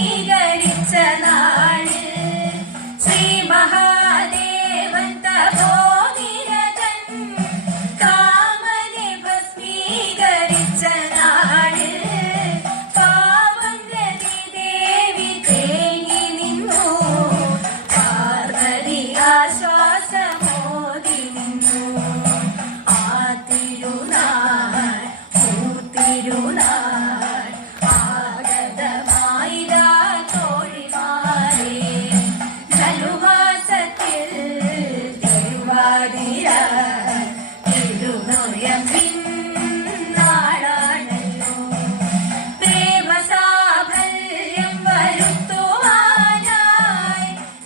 ഭസ്മീകരിച്ച നാളിൽ ശ്രീ മഹാദേവൻ തപോനിരതൻ കാമനെ ഭസ്മീകരിച്ച നാളിൽ പാർവതി ദേവി തേങ്ങി നിന്നു പാർവതി ആശ്വാസമോദി നിന്നു. ആ തിരുനാൾ തിരുനാൾ ആഗതമായിതാ തോഴിമാരെ ധനുമാസത്തിൽ തിരുവാതിര തിരുനൊയമ്പിൻ നാളാണല്ലോ. പ്രേമസാഫല്യം വരുത്തുവാനായി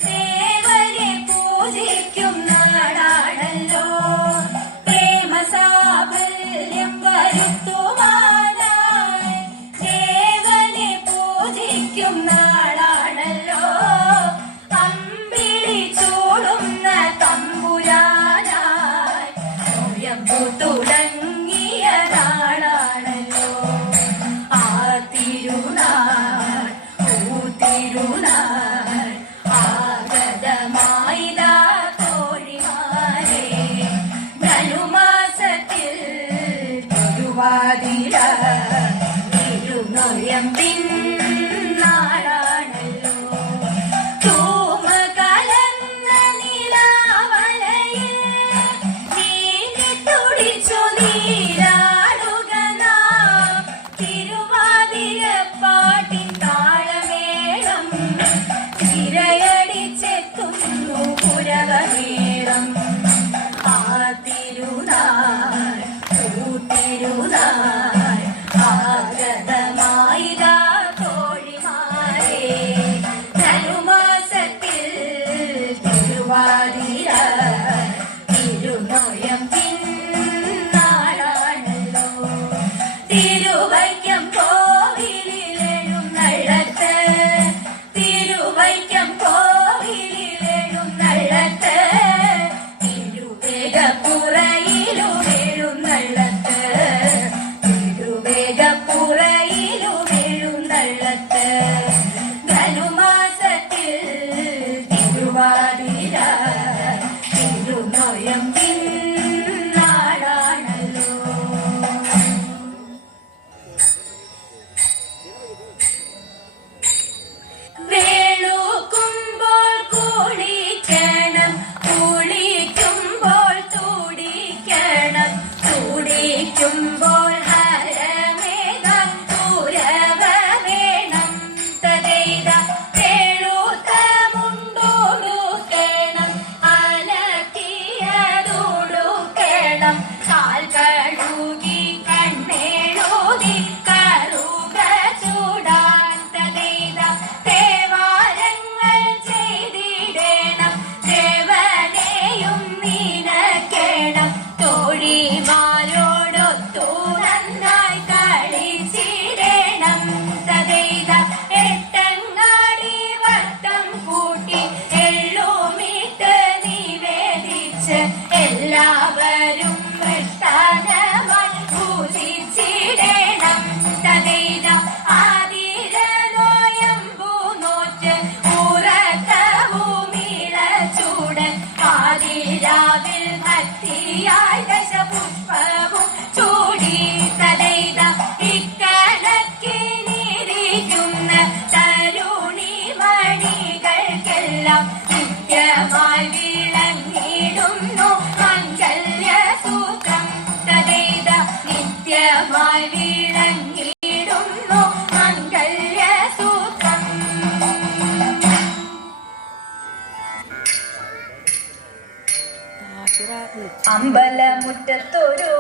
ദേവനെ പൂജിക്കും നാളാണല്ലോ. പ്രേമസാഫല്യം വരുത്തുവാനായി ദേവനെ പൂജിക്കും നാളാണല്ലോ. അമ്പിളി ചൂടുന്ന തമ്പുരാനായി സ്വയംഭൂ തുടങ്ങിയ നാളാണല്ലോ. ആ തിരുനാൾ തിരുനാൾ ആഗതമായിതാ തോഴിമാരെ ധനുമാസത്തിൽ തിരുവാതിര തിരുനൊയമ്പിൻ നാളാണല്ലോ. തൂമകലർന്ന നിലാവലയിൽ നീന്തി തുടിച്ചു നീരാടുക നാം. തിരുവാതിര പാട്ടിൻ താളമേളം തിരയടിച്ചെത്തുന്നു പുരവമേളം. ആ തിരുനാൾ തിരുനാൾ ആഗതമായിതാ തോഴിമാരെ ധനുമാസത്തിൽ തിരുവാതിര തിരുനൊയമ്പിൻ നാളാണല്ലോ. തിരുവൈക്കം കോവിലെഴുന്നള്ളത്ത് തിരുവൈക്കം കോവിലെഴുന്നള്ളത്ത് തിരുവേഗപ്പുറയിലുമെഴുന്നള്ളത്ത് തിരുവേഗപ്പുറയിലുമെഴുന്നള്ളത്ത് ധനുമാസത്തിൽ തിരുവാതിര തിരുനൊയമ്പിൻ നാളാണല്ലോ. വേളൂക്കുമ്പോൾ കുളിക്കണം കുളിക്കുമ്പോൾ തുടിക്കണം തുടിക്കുമ്പോൾ ഹരമേകാൻ തുരവ വേണം. തതൈത വേളൂത്ത മുണ്ടുടുക്കണം അലക്കിയതുടുക്കണം കാൽ കഴുകി കണ്ണെഴുതി കറുക ചൂടാൻ. തതൈത ദേവാലങ്ങൾ ചെയ്തിടണം ദേവനെയും നിനക്കണം. തോഴിമാരോടൊത്തു നന്നായി കളിച്ചിടണം. തതൈത എട്ടങ്ങാടി വട്ടം കൂട്ടി എള്ളുമിട്ട് നിവേദിച്ച് എല്ലാവരും വൃഷ്ടാനമായി പൂജിച്ചിടണം. തതൈത ആതിര നോയമ്പു നോറ്റ് ഉറക്കവുമിളച്ചൂടൻ ആതിരാവിൽ ഭക്തിയായി ദശപുഷ്പവും ചൂടി. തതൈത ഇക്കണക്കിനിരിക്കുന്ന തരുണിമണികൾക്കെല്ലാം നിത്യമായി വിളങ്ങിടുന്നു മംഗല്യസൂത്രം. തതൈത നിത്യമായി വിളങ്ങിടുന്നു മംഗല്യസൂത്രം. അമ്പലമുറ്റത്തൊരു